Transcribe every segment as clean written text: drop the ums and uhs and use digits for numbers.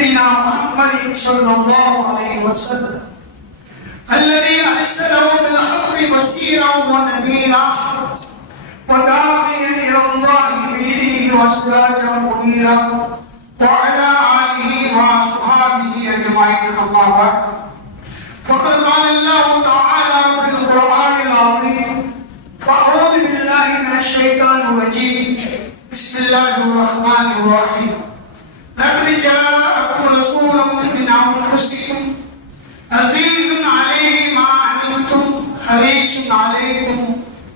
سيدنا محمد صلى الله عليه وسلم الذي أرسله بالحق بشيرا ونذيرا وداعيا إلى الله بإذنه وسراجا منيرا وعلى آله وأصحابه أجمعين أما بعد فقد قال الله تعالى في القرآن العظيم فأعوذ بالله من الشيطان الرجيم بسم الله الرحمن الرحيم لقد جاءكم رسول من أنفسكم عزيز عليه ما عنتم حريص عليكم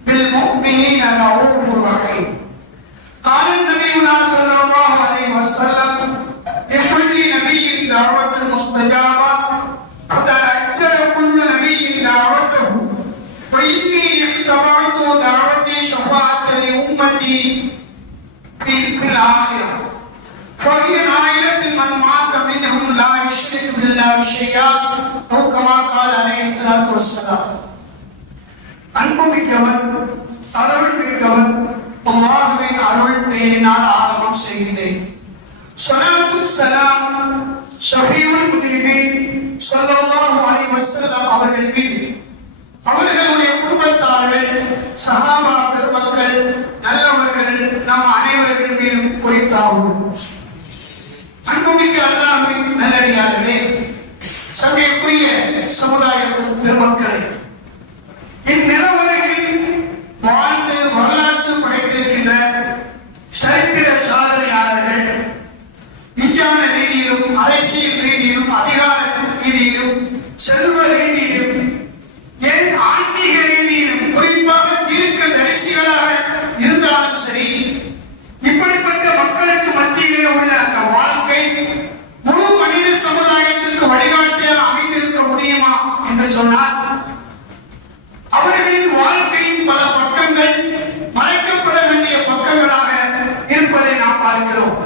بالمؤمنين رؤوف رحيم قال النبي صلى الله عليه وسلم لكل نبي دعوة مستجابة فتأجل كل نبي دعوته وإني اختبعت دعوتي شفاعة لأمتي في الآخرة وهي نائلة من مات منهم لا يشرك بالله شيئا أو كما قال عليه الصلاة والسلام. அன்புமிக்கவன் அருள் மிக்கவன் அல்லாஹ்வின் அருள் பெயரினால் ஆரம்பம் செய்கிறேன். ஸலாத்தும் ஸலாமும் ஷஃபீஉல் முஜ்ரிமீன் ஸல்லல்லாஹு அலைஹி வஸல்லம் அவர்கள் மீது, அவர்களுடைய குடும்பத்தார்கள், சஹாபா பெருமக்கள், நல்லவர்கள் நம் அனைவர்கள் மீதும் குறித்தாகும். அன்புமிக்க அல்லாஹ்வின் நல்லடியார்களே, சங்கைக்குரிய சமுதாய பெருமக்களே, இந்நில உலகில் வாழ்ந்து வரலாற்று படைத்திருக்கின்ற சரித்திர சாதனையாளர்கள் விஞ்ஞான ரீதியிலும், அரசியல் ரீதியிலும், அதிகார ரீதியிலும், செல்வ ரீதியிலும், ஏன் ஆன்மீக ரீதியிலும், குறிப்பாக தீர்க்கதரிசிகளாக இருந்தாலும் சரி, இப்படிப்பட்ட மக்களுக்கு மத்தியிலே உள்ள அந்த வாழ்க்கை முழு மனித சமுதாயத்திற்கு வழிகாட்டியாக அமைந்திருக்க முடியுமா என்று சொன்னால், அவர்களின் வாழ்க்கையின் பல பக்கங்கள் மறைக்கப்பட வேண்டிய பக்கங்களாக இருப்பதை நாம் பார்க்கிறோம்.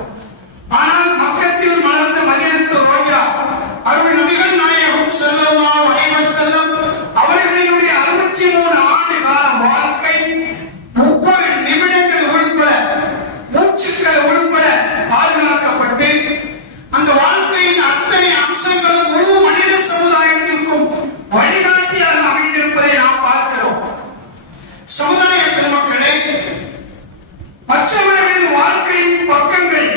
ஆனால் மக்கத்தில் மலர்ந்த மதீனத்து ரோஜா அருள் நபிகள் நாயகம் ஸல்லல்லாஹு அலைஹி வஸல்லம் அவர்களினுடைய 63 ஆண்டு கால வாழ்க்கை 30 நிமிடங்கள் உள்பட, மூச்சுக்கள் உள்பட பாதுகாக்கப்பட்டு அந்த வாழ்க்கையின் அத்தனை அம்சங்களும் முழு மனித சமுதாயத்திற்கும் வழிகாட்டியாக அமைந்திருப்பதை நாம் பார்க்கிறோம். சமுதாய பெருமக்களே, மற்றவர்களின் வாழ்க்கையின் பக்கங்கள்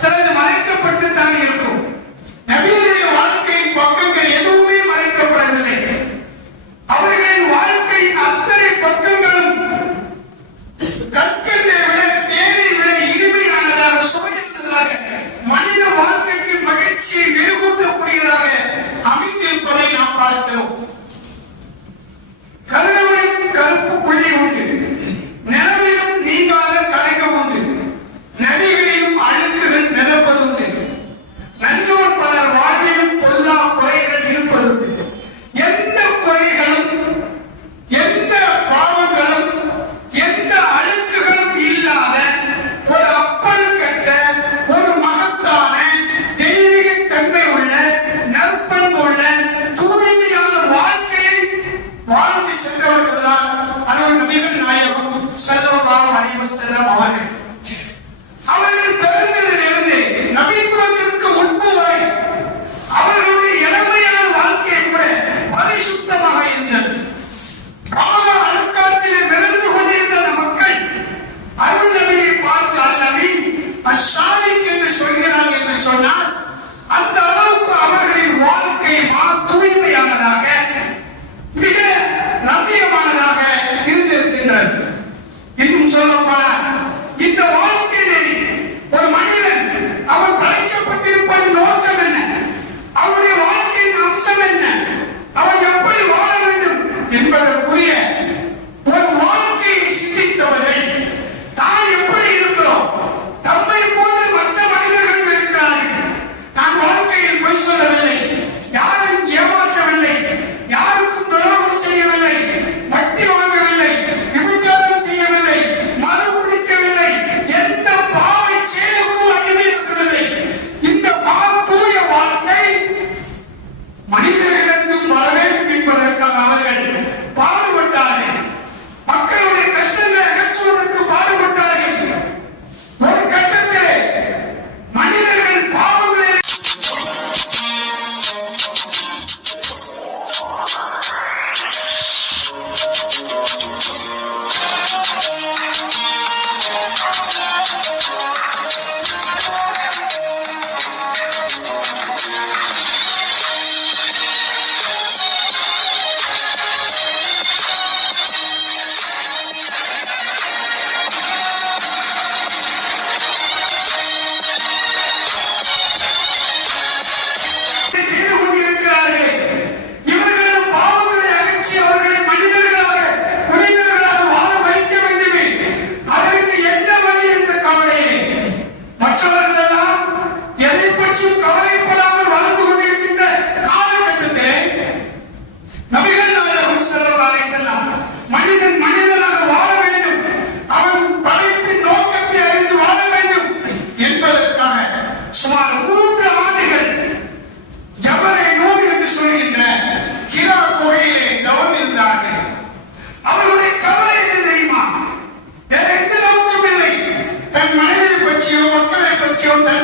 சிலது மறைக்கப்பட்டு தான் இருக்கும். நபிகளுடைய வாழ்க்கையின் பக்கங்கள் எதுவுமே மறைக்கப்படவில்லை. அவர்களின் வாழ்க்கையின் அத்தனை பக்கங்களும் கற்கண்டை விட, தேனை விட இனிமையானதாக, சுவையானதாக, மனித வாழ்க்கைக்கு மகிழ்ச்சியை மெருகூட்டக்கூடியதாக அமைந்திருப்பதை நாம் பார்க்கிறோம். கதிரவனின் கருப்பு புள்ளி உண்டு, நிலவிலும் நீங்காத கலக்கம் உண்டு, நதிகளிலும் அழுக்குகள் மிதப்பதுண்டு, நல்லோர் பலர் வாழ்விலும் பொல்லா குறைகள் இருப்பதுண்டு. எந்த குறைகளும், எந்த பாவங்களும், எந்த அழுக்குகளும் இல்லாத ஒரு அப்பல் கற்ற, ஒரு மகத்தான தெய்வீக தன்மை உள்ள, நற்பண்பு உள்ள, தூய்மையான வாழ்க்கையை வாழ்ந்து சென்றவர்கள் தான் அருள் நபிகள் நாயகம் ஸல்லல்லாஹு அலைஹி வஸல்லம் அவர்கள். அவர்கள் பிறந்ததிலிருந்து நபித்துவத்திற்கு முன்பு வரை அவர்களுடைய இளமையான வாழ்க்கை கூட பரிசுத்தமாக இருந்தது. பாவ அழுக்காற்றிலே மிதந்து கொண்டிருந்த அந்த மக்கள் அருள் நபியை பார்த்து அல் நபி அஸ்ஸாதிக் என்று சொல்கிறார்கள் என்று சொன்னால், அந்த அளவுக்கு அவர்களின் வாழ்க்கை தூய்மையானதாக, மிக நம்பியமானதாக இருந்திருக்கின்றது. இன்னும் சொல்லப்போனால், இந்த வாழ்க்கையிலே ஒரு மனிதன் அவன் படைக்கப்பட்டிருப்பதின் நோக்கம் என்ன, அவனுடைய வாழ்க்கையின் அம்சம் என்ன, அவன் எப்படி வாழ வேண்டும் என்பதற்குரிய ஒரு வாழ்க்கையை சிந்தித்தவர்கள் தான் எப்படி இருக்கிறோம், தம்மை போன்று மற்ற மனிதர்களும் இருக்கிறார்கள்,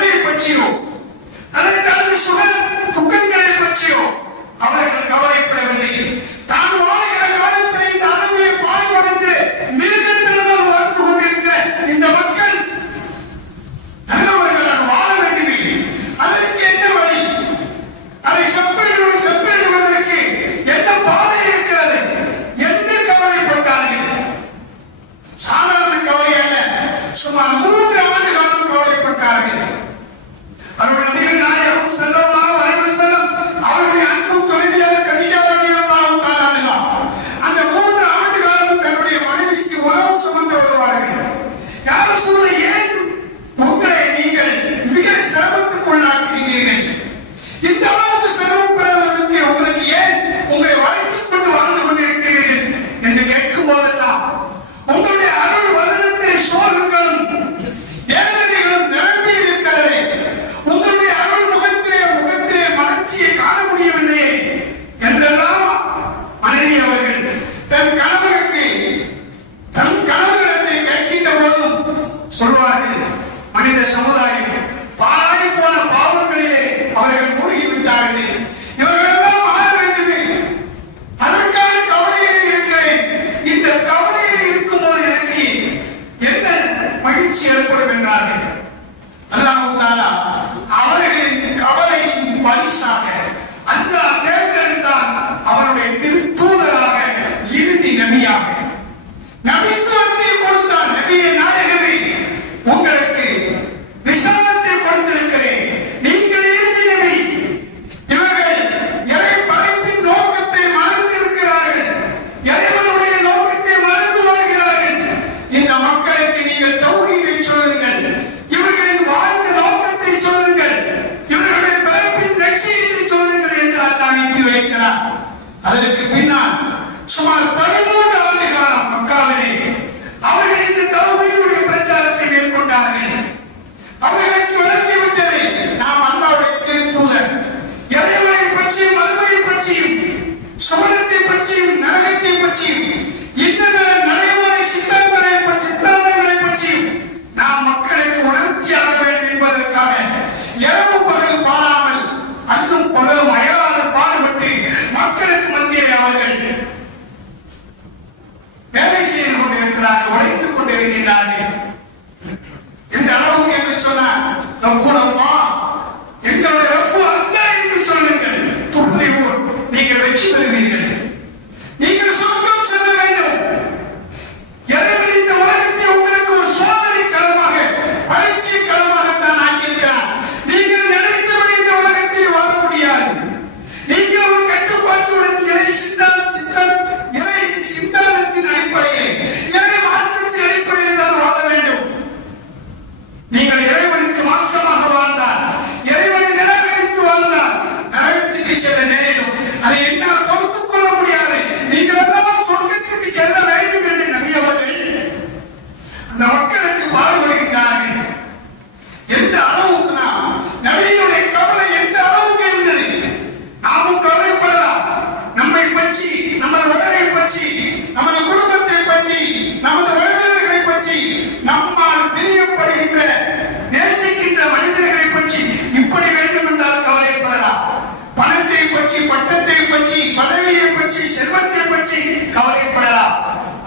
நன்மை பற்றியோ அதற்கான சுக துக்கங்களை பற்றியோ அவர்கள் கவலைப்படவில்லை. தான் வாழ்கிற காலத்தில் இந்த அனுபவிய பாடுபடுத்த மிருகத்தினால் வாழ்ந்து கொண்டிருக்கிற இந்த மக்கள் நல்லவர்களாக வாழ வேண்டுமே. அதற்கு என்ன வழி? அதை செப்பேடுவதற்கு என்ன பாதை இருக்கிறது என்று கவலைப்பட்டார்கள். சாதாரண கவலை அல்ல, சுமார் 3 ஆண்டு காலம் கவலைப்பட்டார்கள். அவர்கள் நபிகள் நாயகம் ஸல்லல்லாஹு அலைஹி வஸல்லம் அவருடைய அன்பு துணைவியார் கதீஜா ரலியல்லாஹு தஆலா அன்ஹா அந்த 3 ஆண்டு காலம் தன்னுடைய மனைவிக்கு உணவு சுமந்து வருவார்கள். யா ரசூலுல்லாஹ், ஏன் உங்களை நீங்கள் மிக சிரமத்துக்குள்ளாக்குகிறீர்கள்? இந்த அளவுக்கு சிரமப்படுவதற்கு உங்களுக்கு ஏன் உங்களை வளைத்துக் கொண்டு வாழ்ந்து கொண்டிருக்கிறீர்கள் என்று கேட்கும் போதெல்லாம் உங்களுடைய அருள் வதனத்தை சோகங்களும் வேதனைகளும் நிரம்பி இருக்கிறது. உங்களுடைய அருள் முகத்திலே மலர்ச்சியை காண முடியவில்லையே என்றெல்லாம் மனைவி அவர்கள் தன் கணவனிடத்தை கேட்கின்ற போதும் சொல்வார்கள், மனித சமுதாயம் பாழாய் போன பாவங்களிலே அவர்கள் மூழ்கிவிட்டார்கள். இவர்களெல்லாம் மாற வேண்டுமே, அதற்கான கவலையிலே இருக்கிறேன். இந்த கவலையிலே இருக்கும்போது எனக்கு என்ன மகிழ்ச்சி ஏற்படும் என்றார்கள். அல்லாஹ் தஆலா அவர்களின் கவலையின் பரிசாக அல்லாஹ் தேர்ந்தெடுத்தான் அவருடைய திருத்தூதராக, இறுதி நபியாக நபித்துவத்தை கொடுத்தான். நபியே நாயகமே, உங்களுக்கு விசாலத்தை கொடுத்திருக்கிறேன், நீங்கள் இறுதி நபி. இவர்கள் இறை படைப்பின் நோக்கத்தை மறந்திருக்கிறார்கள், இறைவனுடைய நோக்கத்தை மறந்து வாழ்கிறார்கள். இந்த மக்களுக்கு நீங்கள் தௌஹீதை சொல்லுங்கள், இவர்களின் வாழ்ந்த நோக்கத்தை சொல்லுங்கள், இவர்களுடைய பிறப்பின் லட்சியத்தை சொல்லுங்கள் என்று அல்லாஹ் அனுப்பி வைக்கிறார். அதற்கு பின்னால் சுமார் 13 ஆண்டு காலம் மக்காவிலே அவர்கள் இந்த தௌஹீதுடைய பிரச்சாரத்தை மேற்கொண்டார்கள். அவர்களுக்கு விளங்கிவிட்டது, நாம் அல்லாஹ்வுடைய திருத்தூதர், இறைவனை பற்றியும் மறுமையை பற்றியும் சுவனத்தை பற்றியும் நரகத்தை பற்றியும் இன்னும் நடைமுறை சித்தாந்தங்களை பற்றியும் நாம் மக்களுக்கு உணர்த்தியாக வேண்டும் என்பதற்காக இரவு பகல் பாராமல் அன்றும் பகலும் அயராது பாடுபட்டு மக்களுக்கு மத்தியிலே அவர்கள் வேலை செய்து கொண்டிருக்கிறார்கள், உழைத்துக் கொண்டிருக்கிறார்கள். இந்த அளவுக்கு என்று சொன்னார், எங்களுடைய ரப்பு அல்லாஹ் என்று சொல்லுங்கள், துப்ளிஹூன், நீங்கள் வெற்றி பெறுவீர்கள், நீங்கள் சொர்க்கம் செல்ல வேண்டும். இறைவன் இந்த உலகத்தை உங்களுக்கு ஒரு சோதனை களமாக, பரீட்சை களமாகத்தான் ஆக்கியிருக்கிறார். நீங்கள் நினைத்தபடி இந்த உலகத்தை வாழ முடியாது. நீங்கள் ஒரு கட்டுப்பாட்டுடன் இறை சித்தாந்தத்தின் அடிப்படையில், இறை மாற்றத்தின் அடிப்படையில் தான் வாழ வேண்டும். நீங்கள் இறைவனுக்கு மாற்றமாக வாழ்ந்தால், இறைவனை நிராகரித்து வாழ்ந்தால் நரகத்துக்கு செல்ல நேரிடும். அதை என்னால் பொறுத்துக் கொள்ள முடியாது. நீங்கள் எல்லாம் சொர்க்கத்துக்கு செல்ல வேண்டும் என்று நபி அவர்கள் அந்த மக்களுக்கு பாடுபடுகின்றார்கள். எந்த அளவுக்கு நபியினுடைய கவலை எந்த அளவுக்கு இருந்தது, நாமும் கவலைப்படலாம். நம்மை பற்றி, நமது உடலை பற்றி, நமது குடும்பத்தை பற்றி, நமது உறவினர்களை பற்றி, நம்மால் தெரியப்படுகின்ற நேசிக்கின்ற மனிதர்களை பற்றி இப்படி வேண்டும் என்றால் கவலைப்படலாம். பணத்தை பற்றி, பட்டத்தை பற்றி, பதவியை பற்றி, செல்வத்தை பற்றி கவலைப்படலாம்.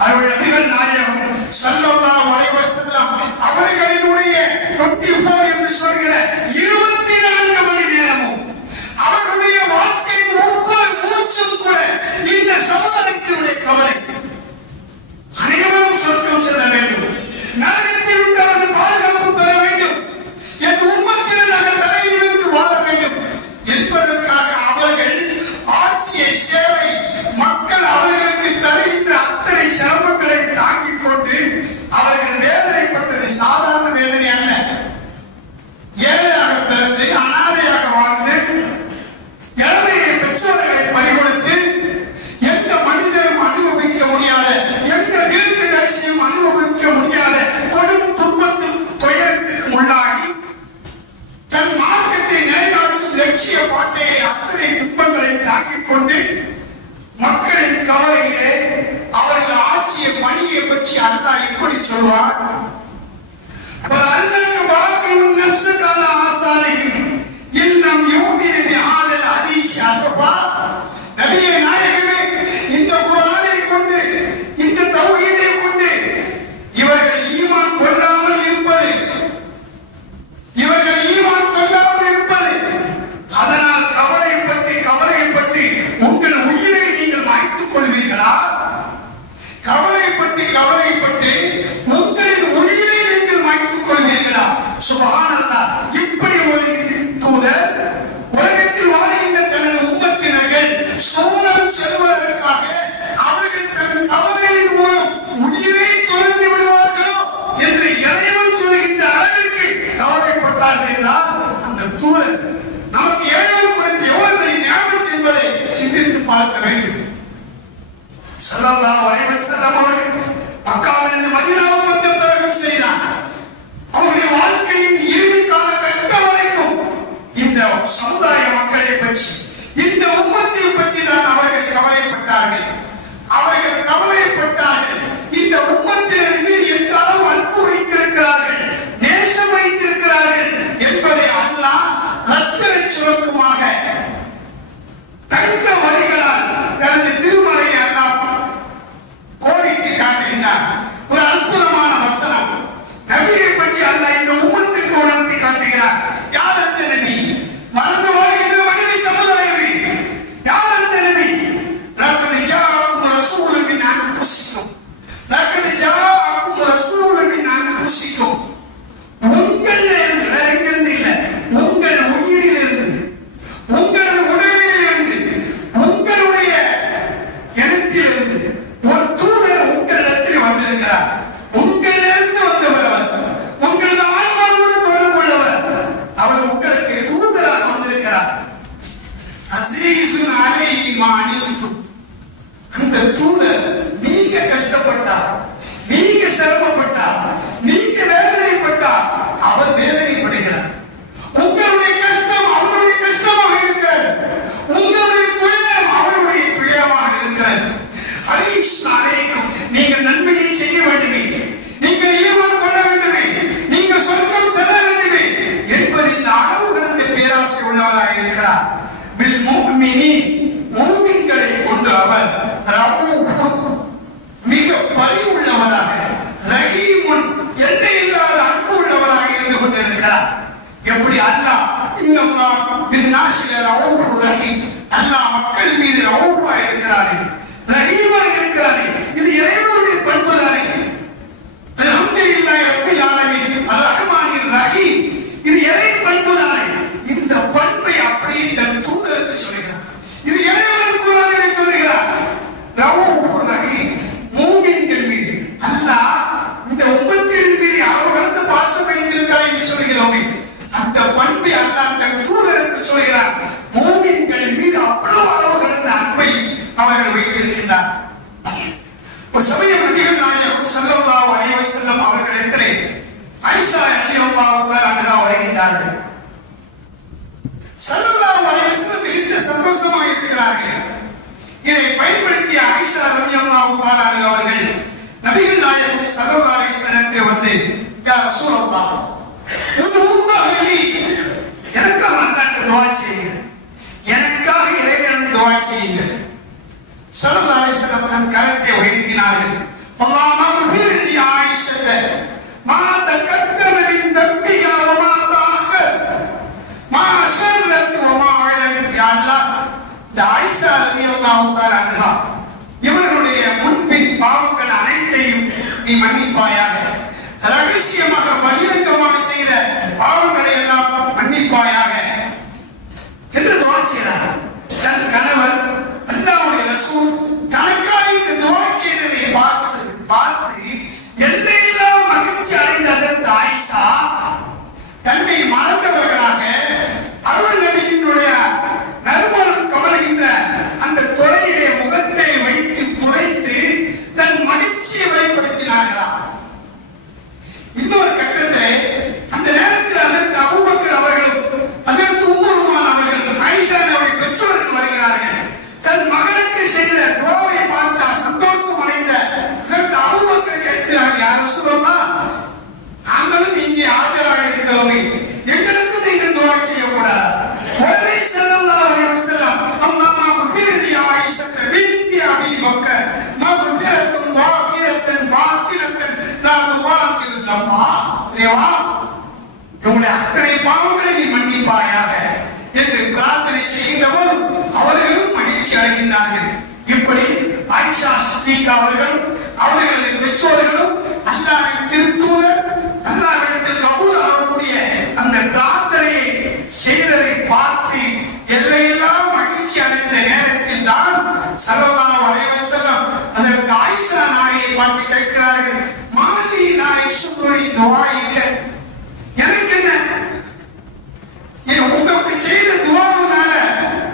அவர்கள் நபிகள் நாயகம் ஸல்லல்லாஹு அலைஹி வஸல்லம் அவர்களினுடைய 24 என்று சொல்கிற 24 மணி நேரமும் அவர்களுடைய வாழ்க்கையின் ஒவ்வொரு மூச்சும் கூட இந்த சமுதாயத்தினுடைய கவலை. அனைவரும் சொர்க்கம் செல்ல வேண்டும், நரகத்தை விட்டு அவர்கள் பாதுகாப்பு பெற வேண்டும், என் உம்மத்தில் நாங்கள் தலையிலிருந்து வாழ வேண்டும் என்பதற்காக அவர்கள் ஆற்றிய சேவை, மக்கள் அவர்களுக்கு தருகின்ற அத்தனை சிரமங்களை தாங்கிக் கொண்டு அவர்கள் வேதனைப்பட்டது சாதாரண வேதனை அல்ல. ஏழையாக பிறந்து அனாதையாக வாழ்ந்து இளமையை பெற்றோர்களை பறிகொடுத்து எந்த மனிதரும் அனுபவிக்க முடியாத, எந்த தீர்க்கதரிசியும் அனுபவிக்க முடியாத கொடும் துன்பத்தில் துயரத்திற்கு உள்ளாகி தன் மார்க்கத்தை நிலைநாட்டும் லட்சிய பாட்டையை அத்தனை துன்பங்களை தாங்கிக் கொண்டு மக்களின் கவலையிலே அவர்கள் ஆட்சிய பணியை பற்றி அல்லாஹ் இப்படி சொல்வார், ஒரு அல்லாஹ்க்கு பாக்கியும் நஃப்ஸக அலா ஆசாரிஹிம் இல்லம் யுமினு பிஹாதல் ஹதீஸ் அஸஃபா. நபியே நாயகமே, இந்த குர்ஆனை கொண்டு, இந்த தௌஹீதை கொண்டு இவர்கள் ஈமான் கொள்ளாமல் இருப்பது, அதனால் கவலைப்பட்டு உங்கள் உயிரை நீங்கள் மாய்த்துக் கொள்வீர்களா? கவலைப்பட்டு உங்களின் உயிரை நீங்கள் மாய்த்துக் கொள்வீர்களா? சுப்ஹானல்லாஹ். இப்படி ஒரு தூதர் உலகத்தில் வாழ்கின்ற தனது உம்மத்தினர்கள் சோனம் செல்வதற்காக அவர்கள் தன் கவலையின் மூலம் உயிரை தொலைந்து விடுவார்களோ என்று இறைவன் சொல்கின்ற அளவிற்கு கவலைப்பட்டார்கள் என்றால் அந்த தூதர் நமக்கு இறைவன் கொடுத்த எவ்வளவு பெரிய ஞாபகம் என்பதை சிந்தித்து பார்க்க வேண்டும். ஸல்லல்லாஹு அலைஹி வஸல்லம் அவர்கள் மக்காவிலிருந்து மதீனாவுக்கு வந்த பிறகு செய்தார். அவருடைய வாழ்க்கையின் இறுதி கால கட்டம் வரைக்கும் இந்த சமுதாய மக்களை பற்றி, இந்த உம்மத்தை பற்றி தான் அவர்கள் கவலைப்பட்டார்கள். இந்த உம்மத்தினர் மீது எந்த அளவு அன்பு வைத்திருக்கிறார்கள், நேசம் வைத்திருக்கிறார்கள் என்பதை அல்லாஹ் ரத்தின சுருக்கமாக தங்க வரிகளால் தனது திருமலையை அல்லாஹ் கோடிட்டு காட்டுகின்றார். ஒரு அற்புதமான வசனம். நபியை பற்றி அல்லாஹ் இந்த உம்மத்துக்கு உணர்த்தி காட்டுகிறார். யார் அந்த நபி? மறந்து வாழ்கின்ற மனித சமுதாயமே. யார் அந்த நபி? லக்கத் ஜாஅக்கும் ரசூலுன் மின் அன்ஃபுசிக்கும், லக்கத் ஜாஅக்கும் ரசூலுன் மின் அன்ஃபுசிக்கும். உங்களிலிருந்து, வேற எங்கிருந்து இல்ல, உங்கள் உயிரிலிருந்து, உங்களது உடலிலிருந்து, உங்களுடைய இனத்திலிருந்து ஒரு தூதர் உங்களிடத்தில் வந்திருக்கிறார். உங்களிலிருந்து வந்தவர் அவர். உங்களது ஆன்மாவோடு தொடர்பு உள்ளவர். அவர் உங்களுக்கு தூதராக வந்திருக்கிறார். அஸீஸுன் அலைஹி மா அனித்தும். அந்த தூதர் நீங்க கஷ்டப்பட்டா, நீங்க சிரமப்பட்டா, நீங்க வேதனைப்பட்டா அவர் வேதனைப்படுகிறார். உங்களுடைய கஷ்டம் அவருடைய கஷ்டமாக இருக்கிறது. உங்களுடைய துயரம் அவருடைய துயரமாக இருக்கிறது. அலைஹிஸ்ஸலாம் அலைக்கும். நீங்கள் நன்மையை செய்ய வேண்டுமே, நீங்கள் ஈமான் கொள்ள வேண்டுமே, நீங்கள் சொர்க்கம் செல்ல வேண்டுமே என்பதில் அளவு கடந்த பேராசை உள்ளவராக இருக்கிறார். பில் முஃமினீன், முஃமின்களை கொண்டு அவர் ரഊஃபுன், மிக பரிவு உள்ளவராக, ரஹீமுன், எல்லையில்லாத அன்பு உள்ளவராக இருந்து கொண்டிருக்கிறார். எப்படி அல்லாஹ் இன்னல்லாஹ் பின் நாஸி ரഊஃபுர் ரஹீம், அல்லாஹ் மக்கள் மீது ரഊஃபா இருக்கிறாரே, ரஹீமா இருக்கிறாரே, இது இறைவனுடைய பண்பு தானே. அல்ஹம்துலில்லாஹி ரப்பில் ஆலமீன் அர்-ரஹ்மானிர் ரஹீம், இது இறை பண்பு தானே. இந்த பண்பை அப்படியே தன் தூதருக்கு சொல்கிறார். இது இறைவன் குர்ஆனிலே சொல்கிறார். ரഊஃபுர் ரஹீம், மூமின்கள் மீது அல்லாஹ் இந்த உம்மத்தின் மீது அளவு கடந்த பாசம் வைத்திருக்கிறார் என்று சொல்கிறோமே, அந்த பண்பை அல்லாஹ் தன் தூதருக்கு சொல்கிறார். மூமின்களின் மீது அவ்வளவு அளவு கடந்த அன்பை அவர்கள் வைத்திருக்கின்றார். ஒரு சமயம் நபிகள் நாயகம் ஸல்லல்லாஹு அலைஹி வஸல்லம் அவர்களிடத்திலே ஆயிஷா ரலியல்லாஹு தஆலா அன்ஹா வருகின்றார்கள். ஸல்லல்லாஹு அலைஹி வஸல்லம் மிகுந்த சந்தோஷமாக இருக்கிறார்கள். இதை பயன்படுத்திய ஆயிஷா ரலியல்லாஹு தஆலா அன்ஹா அவர்கள் நபிகள் நாயகம் ஸல்லல்லாஹு அலைஹி வஸல்லம் வந்து, யா ரசூலல்லாஹ், உதுல்லாஹ் லி, எனக்காக அல்லாஹ்விடம் துஆ செய்யுங்க, எனக்காக இறைவனிடம் துஆ செய்யுங்க. ஸல்லல்லாஹு அலைஹி வஸல்லம் தன் கரத்தை உயர்த்தினார்கள். அல்லாஹ் மஃபிர் லி ஆயிஷத மா தகத்தம மின் தம்பிஹா வ மா தஅக்கர் மா ஸல்லத் வ மா அலத். யா அல்லாஹ், இந்த ஆயிஷா ரலியல்லாஹு தஆலா அன்ஹா இவர்களுடைய முன்பின் பாவங்கள் அனைத்தையும் நீ மன்னிப்பாயாக, ரகசியமாக பகிரங்கமாக செய்த பாவங்களை எல்லாம் மன்னிப்பாயாக என்று துஆ செய்தார். தன் கணவர் அல்லாஹ்வுடைய ரசூல் தனக்காக இந்த துஆ செய்ததை பார்த்து எல்லையெல்லாம் மகிழ்ச்சி அடைந்த ஹஜ்ரத் ஆயிஷா தன்னை மறந்தவர்களாக அருள் நபியினுடைய நறுமணம் கமழுகின்ற அந்த துறையிலே முகத்தை வைத்து குறைத்து தன் மகிழ்ச்சியை வெளிப்படுத்தினார்களா. இன்னொரு கட்டத்திலே அந்த நேரத்தில் ஹஜ்ரத் அபூபக்கர் அவர்களது பெற்றோர்களும் அல்லாஹ்வின் திருத்தூதர் அல்லாஹ்விடத்தில் கபூல் ஆகக்கூடிய அந்த பிரார்த்தனையை செய்ததை பார்த்து எல்லையெல்லாம் மகிழ்ச்சி அடைந்த நேரத்தில் தான் ஸல்லல்லாஹு அலைஹி வஸல்லம் அதற்கு ஆயிஷா நாயை பார்த்து கேட்கிறார்கள், மாலி நாய் சுகுரி துஆயிக்க, எனக்கு என்ன உங்களுக்கு செய்த துஆவுனால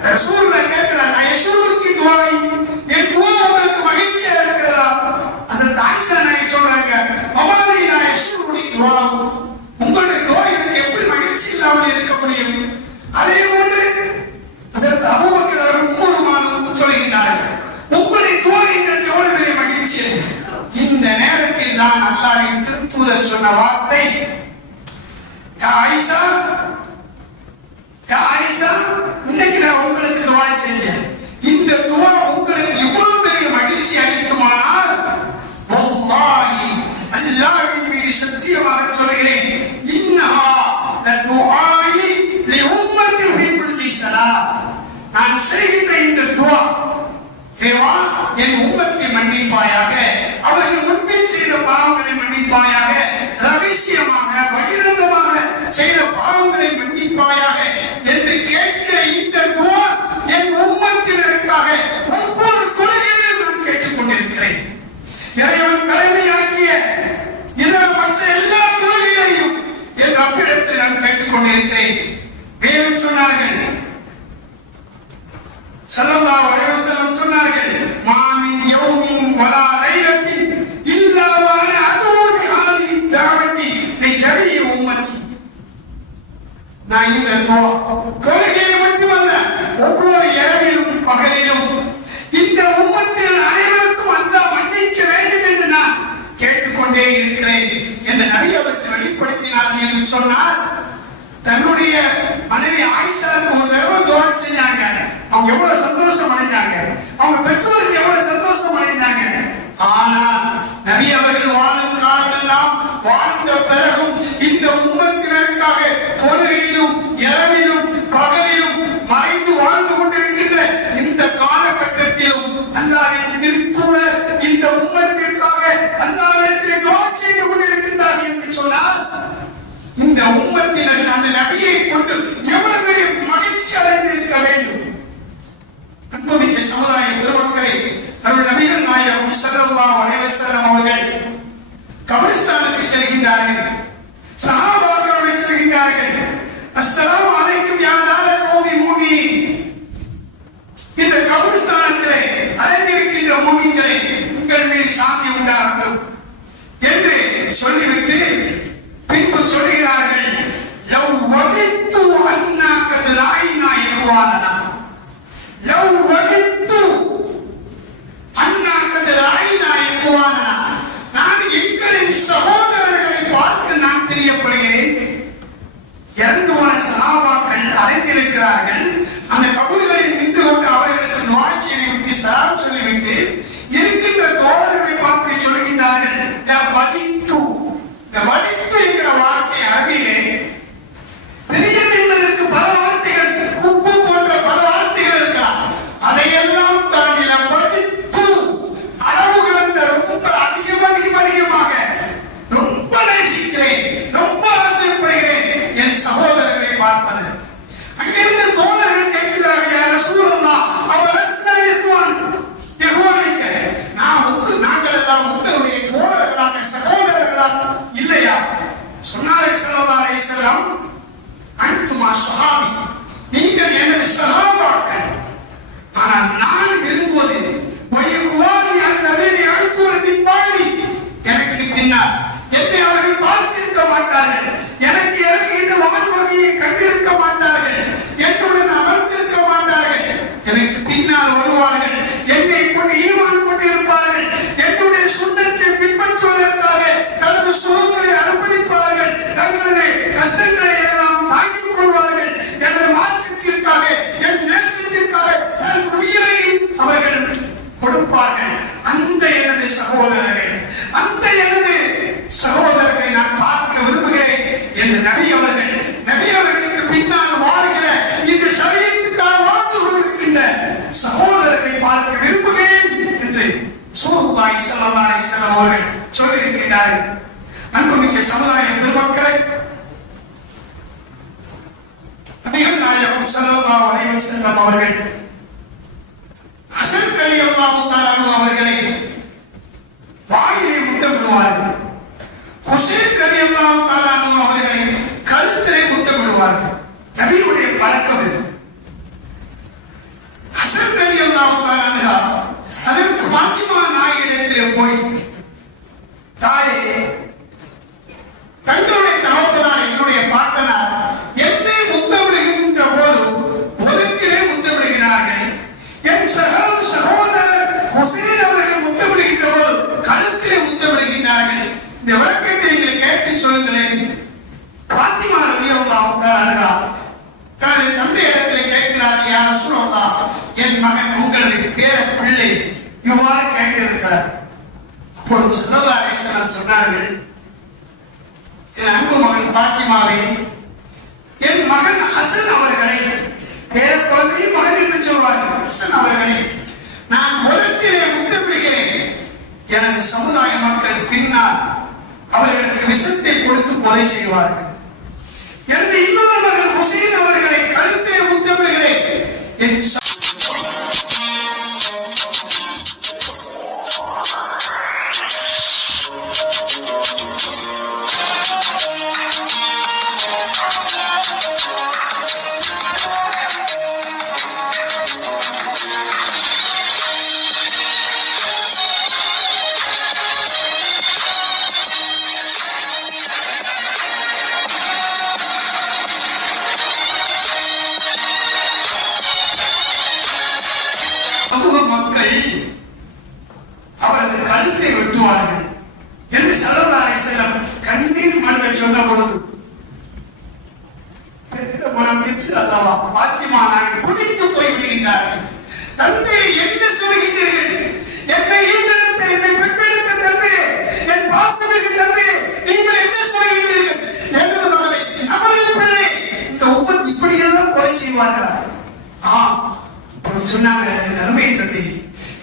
ரசூலுல்லாஹ் கேட்கிறாங்க, யசுருக்கு துஆய், என் துஆ உங்களுக்கு மகிழ்ச்சியா இருக்கிறதா? அதற்கு ஆயிஷா நாய் சொல்றாங்க, மாலி நாய் சுகுரி துஆ, உங்களுடைய துஆ எனக்கு எப்படி மகிழ்ச்சி இல்லாமல் இருக்க முடியும்? அதே போன்று அதற்கு அபூபக்கர் அவர்கள் சொல்கின்றார்கள், உங்களுடைய துஆ எங்களுக்கு எவ்வளவு பெரிய மகிழ்ச்சி. இந்த நேரத்தில் தான் அல்லாஹ்வின் திருத்தூதர் சொன்ன வார்த்தை, யா ஆயிஷா, இன்னைக்கு நான் உங்களுக்கு துஆ செஞ்சேன், இந்த துஆ உங்களுக்கு இவ்வளவு பெரிய மகிழ்ச்சி அளிக்குமானால் வல்லாஹி அல்லாஹ்வின் மீது சத்தியமாக சொல்கிறேன், இன்னஹா லதுஆஇ லிஉம்மத்தி ஃபீ குல்லி ஸலாத், நான் செய்கின்ற இந்த துஆ, தேவா என் உம்மத்தை மன்னிப்பாயாக, அவர்கள் முன்பின் செய்த பாவங்களை மன்னிப்பாயாக, ரகசியமாக பகிரங்கமாக செய்த பாவங்களை மன்னிப்பாயாக என்று கேட்கிற இந்த துஆ என் உம்மத்தினருக்காக ஒவ்வொரு தொழுகையிலும் நான் கேட்டுக் கொண்டிருக்கிறேன். இறைவன் கடமையாக்கிய இதர மற்ற எல்லா தொழுகைகளையும் என் ரப்பிடத்தில் நான் கேட்டுக் கொண்டிருக்கிறேன். மேலும் சொன்னார்கள், ஸல்லல்லாஹு அலைஹி வஸல்லம் சொன்னார்கள், மா மின் யௌமின் வலா லைலத்தின் இல்லா வஅன அதுஉ பிஹாதிஹி தஅவதி லிஜமீஇ உம்மத்தி. நான் இந்த தொழுகையை மட்டுமல்ல, ஒவ்வொரு இரவிலும் பகலிலும் இந்த உம்மத்தின் அனைவருக்கும் அல்லாஹ் மன்னிக்க வேண்டும் என்று நான் கேட்டுக்கொண்டே இருக்கிறேன் என்று நபி அவர்கள் வெளிப்படுத்தினார்கள் என்று சொன்னார். தன்னுடைய மனைவி ஆயிஷாவுக்கு ஒரு தடவை துஆ செஞ்சாங்க. அவங்க எவ்வளவு சந்தோஷம் அடைந்தாங்க, அவங்க பெற்றோருக்கு எவ்வளவு சந்தோஷம் அடைந்தாங்க. ஆனால் நபி அவர்கள் வாழும் காலமெல்லாம் வாழ்ந்த பிறகும் இந்த உம்மத்தினருக்காக தொழுகையிலும் இரவிலும் பகலிலும் மறைந்து வாழ்ந்து கொண்டிருக்கின்ற இந்த காலகட்டத்திலும் அல்லாஹ்வின் திருத்தூதர் இந்த உம்மத்திற்காக அல்லாஹ்விடத்திலே துஆ செய்து கொண்டிருக்கிறார் என்று சொன்னால் இந்த உம்மத்தினர் அந்த நபியை கொண்டு எவ்வளவு பெரிய மகிழ்ச்சி அடைந்திருக்க வேண்டும். அன்புமிக்க சமுதாய பெருமக்களை, அருள் நபிகள் நாயகம் ஸல்லல்லாஹு அலைஹி வஸல்லம் அவர்கள் கபிரிஸ்தானுக்கு செல்கின்றார்கள். சஹாபாக்களோடு செல்கின்றார்கள். அஸ்ஸலாமு அலைக்கும் யா தால கௌமி முஃமினீன், இந்த கபிரிஸ்தானத்திலே அடைந்திருக்கின்ற முஃமின்களே, உங்கள் மீது சாந்தி உண்டாகட்டும் என்று சொல்லிவிட்டு பின்பு சொல்கிறார்கள், லவ் வதித்து அன்னா கத் ராயினா இஹ்வானனா, லவ் வதித்து அன்னா கத் ராயினா இஹ்வானனா, நான் எங்களின் சகோதரர்களை பார்த்து நான் தெரியப்படுகிறேன். இறந்து போன சஹாபாக்கள் அடைந்திருக்கிறார்கள். அந்த கபூர்களில் நின்று கொண்டு அவர்களுக்கு துஆ செய்துவிட்டு சலாம் சொல்லிவிட்டு இருக்கின்ற தோழர்களை பார்த்து சொல்கின்றார்கள், வதித்து. இந்த வதித்து என்கிற வார்த்தை அரபியிலே பிரியம் என்பதற்கு பல வார்த்தைகள், உப்பு போன்ற பல வார்த்தைகள் இருக்கலாம். அதையெல்லாம் தாண்டி வதித்து அளவு கடந்த ரொம்ப அதிகமாக ரொம்ப நேசிக்கிறேன், ரொம்ப ஆசைப்படுகிறேன் என் சகோதரர்களை பார்ப்பது. அங்கிருந்து தோழர்கள் கேட்கிறார்கள், யா ரசூலல்லாஹ் அவலஸ்னா இஹ்வானிக்க, நாங்கள் எல்லாம் உங்களுடைய தோழர்களாக சகோதரர்களாக இல்லையா? சொன்னார்கள் ஸல்லல்லாஹு அலைஹி வஸல்லம், அன்துமா ஸஹாபி, நீங்கள் எனது சஹாபாக்கள். ஆனால் நான் விரும்புவது வயகுவானி அல்லதீன யஅதுன மின் பாதி, எனக்கு பின்னால் என்னை அவர்கள் பார்த்திருக்க மாட்டார்கள், எனக்கு என்று வாழ்வகையை கண்டிருக்க மாட்டார்கள், என்னுடன் அமர்ந்திருக்க மாட்டார்கள், எனக்கு பின்னால் வருவார்கள், என்னை கொண்டு ஈமான் கொண்டிருப்பார்கள், என்னுடைய சுன்னத்தை பின்பற்றுவதற்காக தனது சுகங்களை அனுமதிப்பார்கள், தங்களுடைய கஷ்டங்களை எல்லாம் தாங்கிக் கொள்வார்கள் என்ற ரசூலுல்லாஹி ஸல்லல்லாஹு அலைஹி வஸல்லம் அவர்கள் சொல்லியிருக்கிறார்கள். அன்புமிக்க சமுதாய பெருமக்களை, நபிகள் நாயகம் ஸல்லல்லாஹு அலைஹி வஸல்லம் அவர்கள் ஹசன் ரலியல்லாஹு தஆலா அவர்களை வாயிலே முத்தமிடுவார்கள். ஹுசைன் ரலியல்லாஹு தஆலா அவர்களை கழுத்திலே முத்தமிடுவார்கள். நபியுடைய பழக்கம் இது. ஹசன் ரலியல்லாஹு தஆலா அதற்கு பாத்திமா நாயகியிடத்திலே போய், தாயே, தங்களுடைய தகப்பனார் என்னுடைய பாட்டனார் என்னை முத்தமிடுகின்ற போது முகத்திலே முத்தமிடுகிறார்கள், என் சகோதரர் ஹுசைன் அவர்கள் முத்தமிடுகின்ற போது கழுத்திலே முத்தமிடுகின்றார்கள். இந்த விளக்கத்தை நீங்கள் கேட்டு சொல்லுங்களேன். பாத்திமா ரலியல்லாஹு தஆலா தனது தந்தை இடத்திலே கேட்கிறார், யா ரசூலல்லாஹ், என் மகன் உங்களது பேர பிள்ளை இவ்வாறு கேட்டிருக்கிறார். அப்பொழுது ஸல்லல்லாஹு அலைஹி வஸல்லம் சொன்னார்கள், என் அன்பு மகன் பாத்திமாவே, என் மகன் ஹசன் அவர்களை, பேர குழந்தை மகன் என்று சொல்வார்கள், ஹசன் அவர்களை நான் உலகத்திலே முத்தமிடுகிறேன். எனது சமுதாய மக்கள் பின்னால் அவர்களுக்கு விஷத்தை கொடுத்து கொலை செய்வார்கள். எனது இன்னொரு மகன் ஹுசைன் அவர்களை கழுத்திலே முத்தமிடுகிறேன். என் மக்கள் அவரது கழுத்தை வெட்டுவார்கள் என்று ஸல்லல்லாஹு அலைஹி வஸல்லம் கண்ணீர் மல்க சொன்ன பொழுது, பெத்த மனம் பித்து அல்லவா பாத்திமா நாயகி துடித்து போய் விடுகின்றார்கள். தந்தை, என்ன சொல்கின்றீர்கள்? என்னை ஈன்றெடுத்த, என்னை பெற்றெடுத்த தந்தை, என் பாசமிகு தந்தை, நீங்கள் என்ன சொல்கின்றீர்கள்? எனது மகளை, நமது பிள்ளை, இந்த உம்மத் இப்படியெல்லாம் கொலை செய்வார்களா? சொன்னாங்க, நன்மை தந்தை,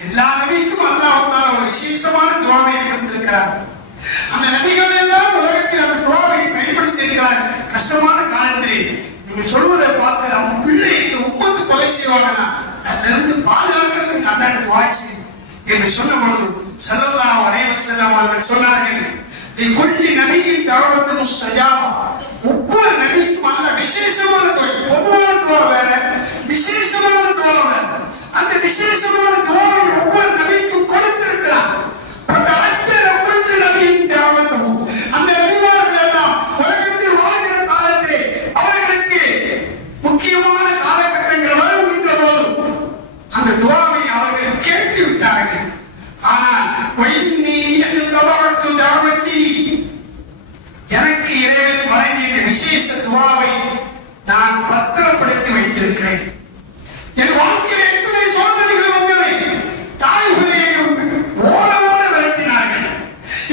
எல்லா நபிக்கும் அல்லாஹ் தஆலா ஒரு விசேஷமான துஆவை கொடுத்திருக்கிறார். அந்த நபிகள் எல்லாம் உலகத்தில் அந்த துஆவை பயன்படுத்தி இருக்கிறார். கஷ்டமான காலத்திலே நீங்க சொல்வதை பார்த்து நம்ம பிள்ளை இந்த உம்மத்து கொலை செய்வாங்கன்னா அதிலிருந்து பாதுகாக்கிறதுக்கு அல்லாஹ் துஆ செய்யும் என்று சொன்ன பொழுது ஸல்லல்லாஹு அலைஹி வஸல்லம் அவர்கள் சொன்னார்கள், லிகுல்லி நபியின் தஅவத்து முஸ்தஜாபா. ஒவ்வொரு நபிக்கும் அல்லாஹ் விசேஷமான துஆ, பொதுவான துஆ வேற, விசேஷமான துஆ வேற. அந்த விசேஷமான துஆவை ஒவ்வொரு நபிக்கும் கொடுத்திருக்கிறார். அந்த நபிமார்கள் எல்லாம் உலகத்தில் வாழ்கிற காலத்திலே அவர்களுக்கு முக்கியமான காலகட்டங்கள் வருகின்ற போது அந்த துஆவை அவர்கள் கேட்டு விட்டார்கள். ஆனால் எனக்கு இறைவன் வழங்கிய விசேஷ துஆவை நான் பத்திரப்படுத்தி வைத்திருக்கிறேன். என் வாழ்க்கையில் எத்தனை சோதனைகள் வந்ததை தாய்களையும் ஓட ஓட விரட்டினார்கள்.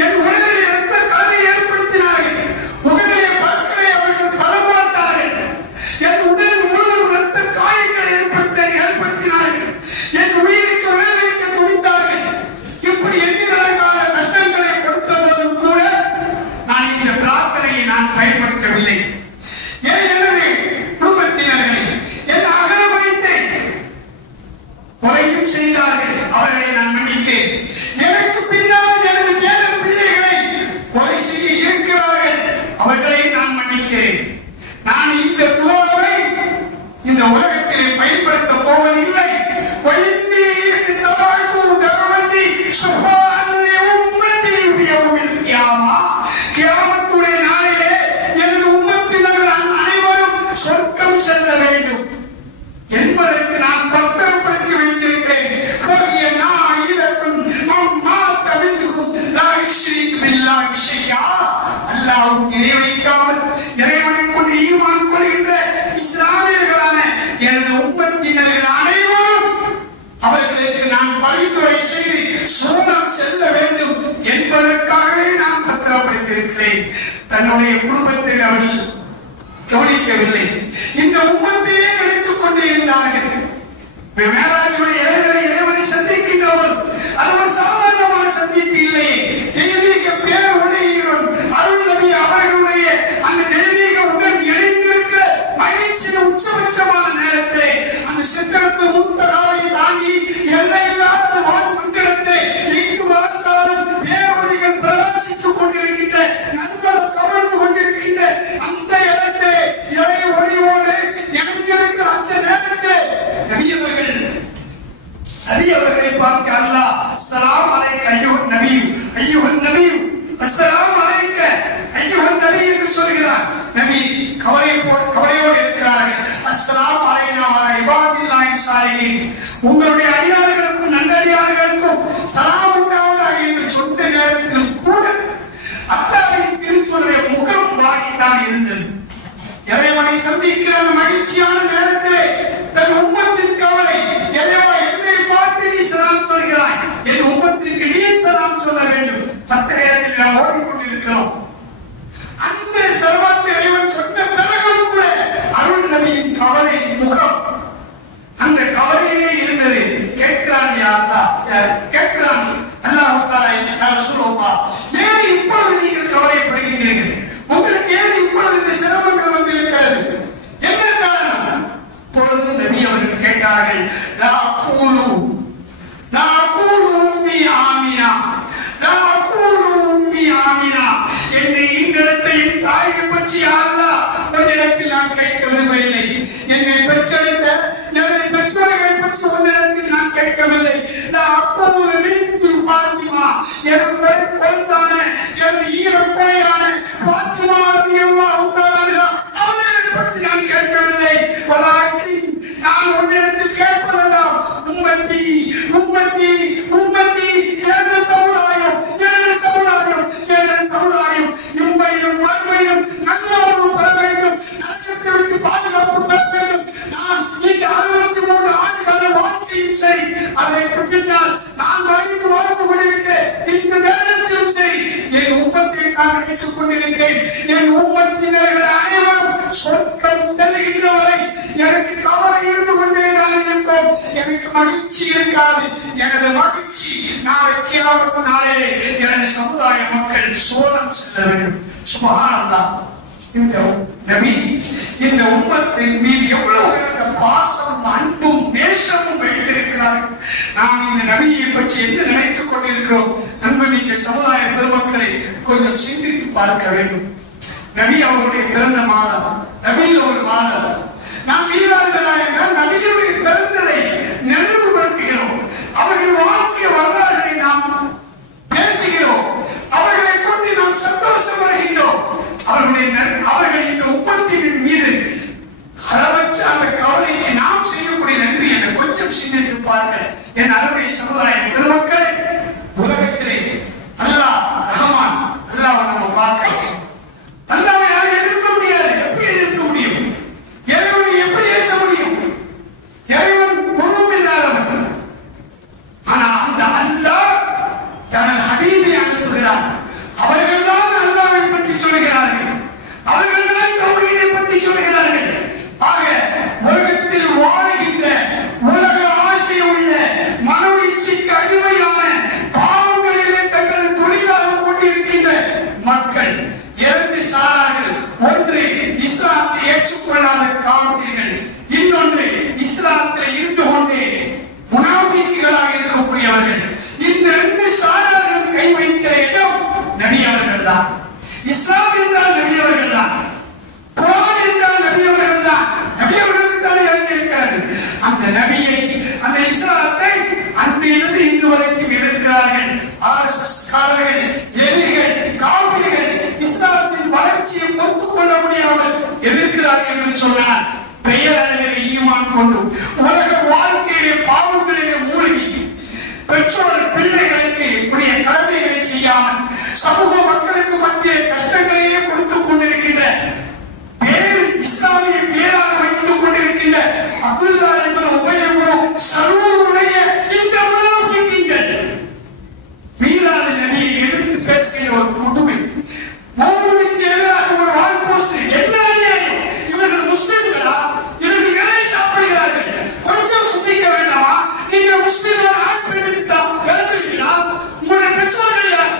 என் உடலில் இரத்த கலரை ஏற்படுத்தினார்கள். உடலிலே பற்களை அவர்கள் பலம் பார்த்தார்கள். என் உடல் முழுவதும் இரத்த காயங்களை ஏற்படுத்தினார்கள். என் உயிருக்கு விளைவிக்க துணிந்தார்கள். இப்படி எண்ணிறங்காத கஷ்டங்களை கொடுத்த போதும் கூட நான் இந்த பிரார்த்தனையை நான் பயன்படுத்தவில்லை. ஏன் எனது குடும்பத்தினர்களை என் அகலமளித்தேன், கொலையும் செய்தார்கள், அவர்களை நான் மன்னித்தேன். எனக்கு பின்னால் எனது பேர பிள்ளைகளை கொலை செய்ய இருக்கிறார்கள், அவர்களை நான் மன்னிக்கிறேன். நான் இந்த துஆவை இந்த உலகத்திலே பயன்படுத்த போவதில்லை. கியாமத்துடைய நாளிலே எனது உம்மத்தினர்கள் அனைவரும் சொர்க்கம் செல்ல வேண்டும் என்பதற்கு நான் பத்திரப்படுத்தி வைத்திருக்கிறேன். அல்லாஹ்வுக்கு இணை வைக்காமல் இறைவனை கொண்டு ஈமான் கொள்கின்ற இஸ்லாமியர்களான எனது உம்மத்தினர்கள் அனைவரும் அவர்களுக்கு நான் பரிந்துரை செய்து சோனம் செல்ல வேண்டும் என்பதற்காகவே நான் பத்திரப்படுத்தியிருக்கிறேன். தன்னுடைய குடும்பத்தில் அவர்கள் கவனிக்கவில்லை, இந்த உம்மத்தையே நினைத்துக் கொண்டு இருந்தார்கள். மேராஜுடைய இறைவனை சந்திக்கின்ற போது அது ஒரு சாதாரணமான சந்திப்பு நபியினுடைய தெய்வீக பேர் ஒளியுடன் அருள் நபி அவர்களுடைய அந்த தெய்வீக உடல் இணைந்திருக்கிற மகிழ்ச்சியின் உச்சபட்சமான நேரத்திலே அந்த சித்திரத்தில் முத்தராவை தாண்டி எல்லையில்லாத மண்டலத்தை எங்கு பார்த்தாலும் பேரொழிகள் பிரகாசித்துக் கொண்டிருக்கின்ற நண்பர் கவர்ந்து கொண்டிருக்கின்ற அந்த இடத்தை இறை ஒளியோடு இணைந்திருக்கிற அந்த நேரத்தில் நபியவர்களை பார்த்து அல்லாஹ் அஸ்ஸலாமு அலைக்க ஐயுஹன் நபி ஐயுஹன் நபி அஸ்ஸலாமு அலைக்க ஐயுஹன் நபி என்று சொல்கிறார். நபி கவலையோடு இருக்கிறார்கள். அஸ்ஸலாமு அலைனா வஅலா இபாதில்லாஹி ஸாலிஹீன், உங்களுடைய அடியார்களுக்கும் நல்லடியார்களுக்கும் சலாம் உண்டாவதாக என்று சொன்ன நேரத்திலும் கூட அல்லாஹ்வின் திருச்சொல்லுடைய முகம் வாடித்தான் இருந்தது. இறைவனை சந்திக்கிற மகிழ்ச்சியான நேரத்திலே தன் உம்மத்தின் கவலை, இறைவா என்னை பார்த்து நீ சலாம் சொல்கிறாய், என் உம்மத்திற்கு நீ சலாம் சொல்ல வேண்டும். அத்தகையத்தில் நாம் ஓடிக்கொண்டிருக்கிறோம். அந்த சர்வத்தை இறைவன் சொன்ன பிறகும் கூட அருள் நபியின் கவலை முகம் அந்த கவலையிலே இருந்தது. கேட்கிறானே அல்லாஹ், கேட்கிறானே அல்லாஹ் தஆலா யா ரசூலுல்லாஹ், ஏன் இப்பொழுது நீங்கள் கவலைப்படுகிறீர்கள்? உங்களுக்கு ஏன் இப்பொழுது இந்த சிரமங்கள் வந்திருக்கிறது? என்ன காரணம்? இப்பொழுது நபி அவர்கள் கேட்டார்கள், லா அகூலு உம்மி ஆமினா, லா அகூலு உம்மி ஆமினா, என்னை ஈன்றெடுத்த தாயை பற்றி அல்லாஹ் உன்னிடத்தில் நான் கேட்க விரும்பவில்லை. என்னை பெற்றெடுத்த எனது பெற்றோர்களை பற்றி உன்னிடத்தில் நான் கேட்கவில்லை. லா அகூலு பின்தி ஃபாத்திமா, எனக்கு குழந்தான எனது ஈரக்கோயான ஃபாத்திமா ரலியல்லாஹு தஆலா அவர்களை பற்றி நான் கேட்கவில்லை. வலாக்கின் நான் உன்னிடத்தில் கேட்பதெல்லாம் உம்மத்தி உம்மத்தி உம்மத்தி, எனது சமுதாயம் எனது சமுதாயம் எனது சமுதாயம் இம்மையிலும் மறுமையிலும் நல்ல பெற வேண்டும், நரகத்திற்கு பாதுகாப்பு பெற வேண்டும். நான் இந்த 63 ஆண்டுகால வாழ்க்கையும் சரி, அதற்கு பின்னால் நான் வாழ்ந்து கொண்டிருக்கிறேன். இந்த நேரத்திலும் சரி என் உம்மத்தை நான் நினைத்துக் கொண்டிருக்கிறேன். என் உம்மத்தினர்கள் அனைவரும் சொர்க்கம் செல்கின்ற வரை எனக்கு கவலை இருந்து கொண்டேதான் இருக்கும். எனக்கு மகிழ்ச்சி இருக்காது. எனது மகிழ்ச்சி நாளை கியாமத் நாளிலே எனது சமுதாய மக்கள் சோழம் செல்ல வேண்டும். சுப்ஹானல்லாஹ். இந்த நபி இந்த உம்மத்தின் மீது எவ்வளவு பாசமும் அன்பும் நேசமும் வைத்திருக்கிறார்கள். நாம் இந்த நபியை பற்றி என்ன நினைத்துக் கொண்டிருக்கிறோம்? நண்பமிக்க சமுதாய பெருமக்களை கொஞ்சம் சிந்தித்து பார்க்க வேண்டும். நபி அவருடைய பிறந்த மாதம், நபியில் ஒரு மாதம். நாம் மீதார்களா என்றால் நபியுடைய பிறந்ததை நினைவுபடுத்துகிறோம். அவர்கள் வாழ்க்கை வரலாறுகளை நாம் பேசுகிறோம். அவர்களை கொண்டு நாம் சந்தோஷம் வருகின்றோம். அவர்கள் இந்த உம்மத்தின் மீது அளவற்ற அந்த கவலைக்கு நாம் செய்யக்கூடிய நன்றி என கொஞ்சம் சிந்தித்து பாருங்கள். என் அருமை சமுதாய பெருமக்களை, உலகத்திலே அல்லாஹ் ரஹ்மான், அல்லாஹ் நம்ம பார்க்கிறோம். அல்லாஹ்வை யாரும் எதிர்க்க முடியாது. எப்படி எதிர்க்க முடியும்? இறைவனை எப்படி ஏச முடியும்? இறைவன் குருவும் இல்லாதவன். ஆனா அந்த அல்லாஹ் தனது ஹபீபை அனுப்புகிறார். அவர்கள் தான் அல்லாஹ்வை பற்றி சொல்கிறார்கள். அவர்கள் தான் தௌஹீதை பற்றி சொல்கிறார்கள். ஆக உலகத்தில் வாழுகின்ற உலக ஆசை உள்ள மனோயிச்சைக்கு அடிமையான பாவங்களிலே தங்களது தொழிலாக கொண்டிருக்கின்ற மக்கள் இரண்டு சாரார்கள். ஒன்று இஸ்லாத்தை ஏற்றுக்கொள்ளாத காபிர்கள், இன்னொன்று இஸ்லாத்தில் இருந்து கொண்டே முனாபிக்குகளாக இருக்கக்கூடியவர்கள். இந்த ரெண்டு சாரார்கள் கை வைக்கிற இடம் நபி அவர்கள் தான். இஸ்லாம் என்றால் நபி அவர்கள் தான். குர்ஆன் என்றால் நபி அவர்கள் தான். நபி அவர்களுக்கு தான் இறங்கியிருக்கிறது. அந்த நபியை, அந்த இஸ்லாத்தை அன்றிலிருந்து இன்று வரைக்கும் எதிர்க்கிறார்கள். RSS காரர்கள், எதிரிகள், காபிர்கள் இஸ்லாத்தின் வளர்ச்சியை பொறுத்துக் கொள்ள முடியாமல் எதிர்க்கிறார்கள் என்று சொன்னார். பெயர் அளவிலே ஈமான் கொண்டு உலக வாழ்க்கையிலே பாவங்களிலே மூழ்கி பெற்றோர் பிள்ளைகளுக்கு உரிய கடமைகளை செய்யாமல் சமூக மக்களுக்கு மத்திய கஷ்டங்களையே கொடுத்துக் கொண்டிருக்கின்ற பேர் இஸ்லாமிய பேராக வைத்துக் கொண்டிருக்கின்ற அப்துல்லா என்ற உபயோகம் சரூருடைய இந்த முனாபிக்கீன்கள் மீதான நபியை எதிர்த்து பேசுகின்ற ஒரு குடும்பம், முஹம்மதுக்கு எதிராக ஒரு வால் போஸ்ட். என்ன அநியாயம்! இவர்கள் முஸ்லிம்களா? இவர்கள் எதை சாப்பிடுகிறார்கள்? கொஞ்சம் சுத்திக்க வேண்டாமா? நீங்க முஸ்லிம்கள் ஆண் பெண்ணுக்கு தான் பிறந்தீங்களா? உங்களுடைய பெற்றோர்கள் யார்?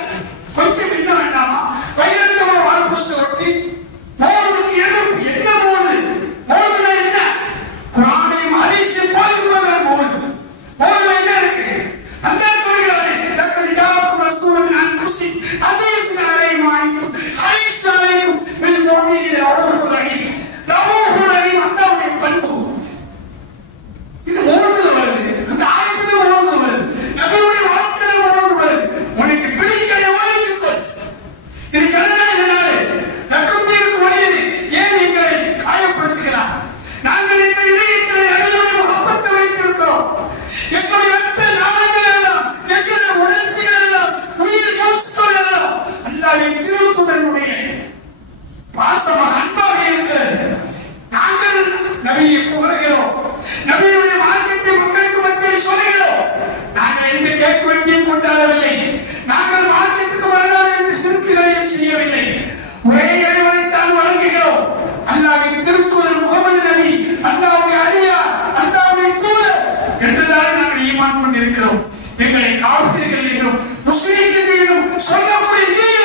கொண்டிருக்கிறோம். எங்களை காப்பீர்கள் என்றும் முஸ்லிம்கள் என்றும் சொல்லக்கூடிய நீங்க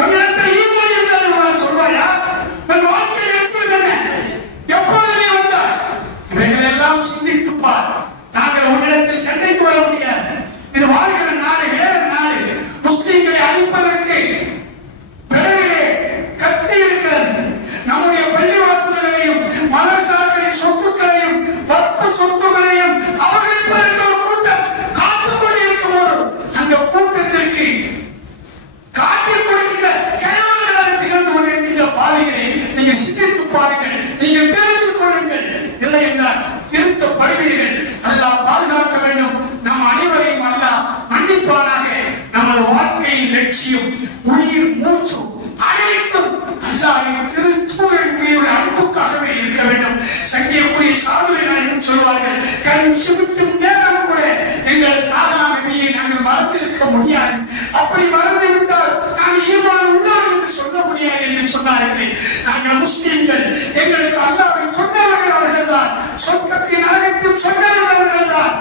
உங்களிடத்தில் ஈமான் இருந்தது சொல்வாயா? உன் வாழ்க்கை வெற்றி எப்பொழுது நீ வந்தாய்? இவைகள் எல்லாம் சிந்தித்து பார். நாங்கள் உன்னிடத்தில் சண்டைக்கு வர முடியாது. இது வாழ்கிற நாடு, வேற நாடு. முஸ்லிம்களை அழிப்பதற்கு பிறவிலே கத்தி இருக்கிறது. நம்முடைய பள்ளிவாசல்களையும் மதரசாக்களின் சொத்துக்களையும் வற்பு சொத்துக்களையும் அபகரிப்பதற்கு ஒரு கூட்டம் காத்துக் கொண்டிருக்கும் போது அந்த கூட்டத்திற்கு காட்டிக் கொடுக்கின்ற கிழவர்களாக திகழ்ந்து கொண்டிருக்கின்ற பாவிகளை நீங்கள் சிந்தித்து பாருங்கள். நீங்கள் தெரிந்து கொள்ளுங்கள். இல்லை என்றால் திருத்தப்படுவீர்கள். அல்லாஹ் பாதுகாக்க வேண்டும். நம் அனைவரையும் அல்லாஹ் மன்னிப்பானாக. நமது வாழ்க்கையின் லட்சியம், உயிர் மூச்சு அனைத்தும் அல்லாஹ்வின் திருத்தூதரின் மீது அன்புக்காகவே இருக்க வேண்டும். சங்கியக்குரிய சாதுரை நாயகம் சொல்வார்கள், கண் சிமிட்டும் நேரம் கூட எங்கள் தாரா நபியை நாங்கள் மறந்திருக்க முடியாது. அப்படி மறந்துவிட்டால் நாங்கள் ஈமான் உள்ளோம் என்று சொல்ல முடியாது என்று சொன்னார்களே. நாங்கள் முஸ்லிம்கள். எங்களுக்கு அல்லாஹ்வை சொன்னவர்கள் அவர்கள் தான். சொர்க்கத்தின் நரகத்தையும் சொன்னவர்கள் அவர்கள் தான்.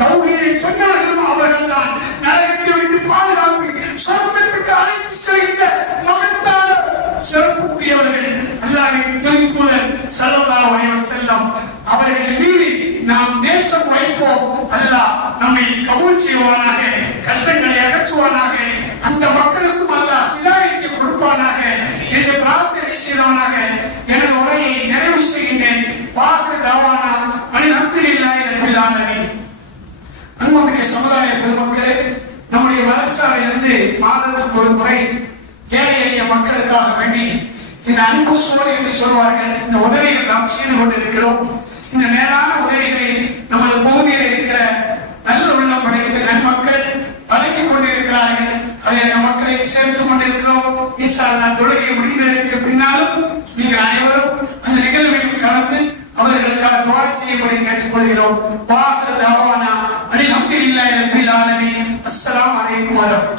தௌஹீதை சொன்னவர்களும் அவர்கள் தான். நரகத்தை விட்டு பாதுகாத்து சொர்க்கத்துக்கு அழைத்து செல்கின்ற மகத்தான சிறப்புக்குரியவர்கள் அல்லாஹ்வின் திருத்தூதர் ஸல்லல்லாஹு அலைஹி வஸல்லம் அவர்கள் மீது நாம் நேசம் வைப்போம். அல்லாஹ் நம்மை கபூல் செய்வானாக. கஷ்டங்களை அகற்றுவானாக. அந்த மக்களுக்கும் அல்லாஹ் ஹிதாயத்தை கொடுப்பானாக என்று பிரார்த்தனை செய்தவனாக எனது உரையை நிறைவு செய்கின்றேன். வாஹிரு தஅவானா அல்ஹம்துலில்லாஹி ரப்பில் ஆலமீன். அன்புமிக்க சமுதாய பெருமக்களே, நம்முடைய மதரசாவிலிருந்து மாதத்துக்கு ஒரு முறை ஏழை எளிய மக்களுக்காக வேண்டி இந்த அன்பு சுவர் என்று சொல்வார்கள், இந்த உதவிகள் நாம் செய்து கொண்டிருக்கிறோம். இந்த மேலான உதவிகளை நமது பகுதியில் இருக்கிற நல்ல உள்ளம் படைத்த நன்மக்கள் வழங்கிக் கொண்டிருக்கிறார்கள். அதை அந்த மக்களை சேர்த்துக் கொண்டிருக்கிறோம். இன்ஷா அல்லாஹ் தொழுகை முடிந்ததற்கு பின்னாலும் நீங்கள் அனைவரும் அந்த நிகழ்வில் கலந்து அவர்களுக்காக துஆ செய்யும்படி கேட்டுக்கொள்கிறோம். வாஹிரு தஅவானா அல்ஹம்துலில்லாஹி ரப்பில் ஆலமீன். அஸ்ஸலாமு அலைக்கும் வரஹ்மத்துல்லாஹி